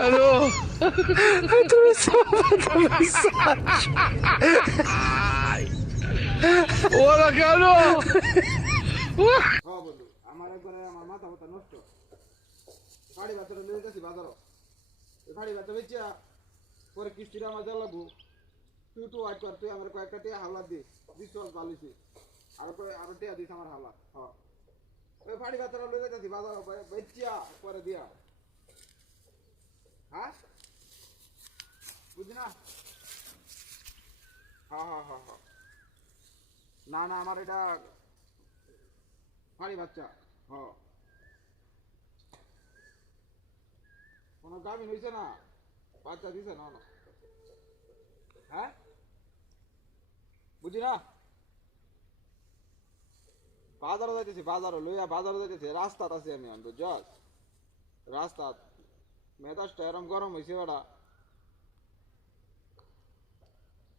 Aló. Hola, cabrón. বন্ধু আমার একবারে আমার মাথা মাথা নষ্ট গাড়ি বাচ্চাটা নিয়ে গেছি বাজারও গাড়ি বাচ্চা বেচিয়া পরে কিস্তিটা আমার যা লাগবো তুই টু ওয়াইট কর তুই আমার কয়েকটা টিয়া হাওলা দিস দিস ভালোছি আরো টিয়া দিস আমার হাওলা হ্যাঁ ওই ফাড়ি বাচ্চাটা লয়ে গেছি বাজারও বেচিয়া পরে দিয়া হ্যাঁ বুঝি না হ্যাঁ হ্যাঁ হ্যাঁ হ্যাঁ না না আমার এটা ফাড়ি বাচ্চা হ্যাঁ কোনো গামিন হয়েছে না বাচ্চা দিছে না না হ্যাঁ বুঝি না বাজারও যাইতেছি বাজারও লইয়া বাজারও যাইতেছি রাস্তাত আছি আমি আমি বুঝছস রাস্তাত মেজাজটা এরম গরম হয়েছে বেটা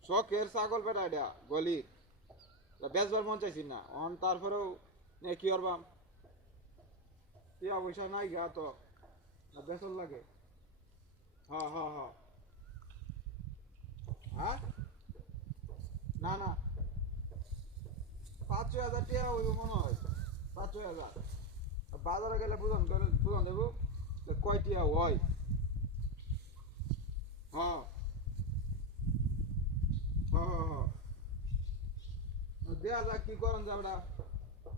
শখের ছাগল বেটা এটা গলি বেচবার মন চাইছি না অন তারপরেও নে কি করবাম টিয়া পয়সা নাই গা তো বেসর লাগে হ্যাঁ হ্যাঁ হ্যাঁ হ্যাঁ না না 5-6 হাজার টিয়া হইব মনে হয় 5-6 হাজার বাজারে গেলে বুঝান দেবো কয় টিয়া হয় হ্যাঁ হ্যাঁ হ্যাঁ হ্যাঁ দেয়া যাক কি করেন যাবটা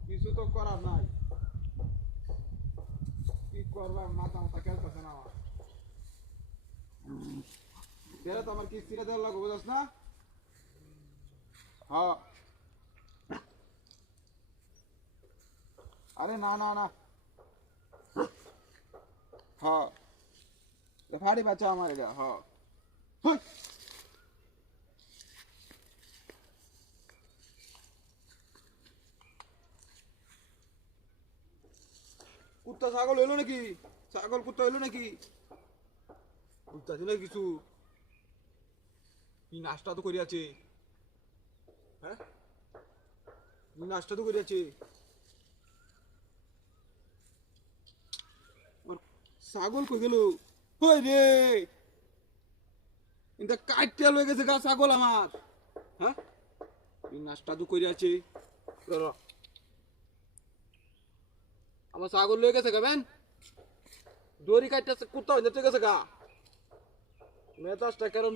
কিছু তো করার নাই কি করবার মাথা মাথা খেলতেছে না আমার বেড়ে তো আমার কিস্তিটা দেওয়ার লাগবে বুঝাস না হ্যাঁ আরে না না না হ্যাঁ ফাড়ি বাচ্চা আমার এটা হ্যাঁ কুত্তা ছাগল হইলো নাকি ছাগল কুত্তা হইলো নাকি কুত্তা ছিল কিছু কি নাস্তা তো করিয়াছে হ্যাঁ কি নাস্তা তো করিয়াছে ছাগল কই গেল হই রে এটা কাটতে লয়ে গেছে গা ছাগল আমার হ্যাঁ কি নাস্তা তো করিয়াছে আমার ছাগল লয়ে গেছে গাবেন দড়ি কাটতে কুত্তা হইতে গেছে গা মেজাজটা কেরম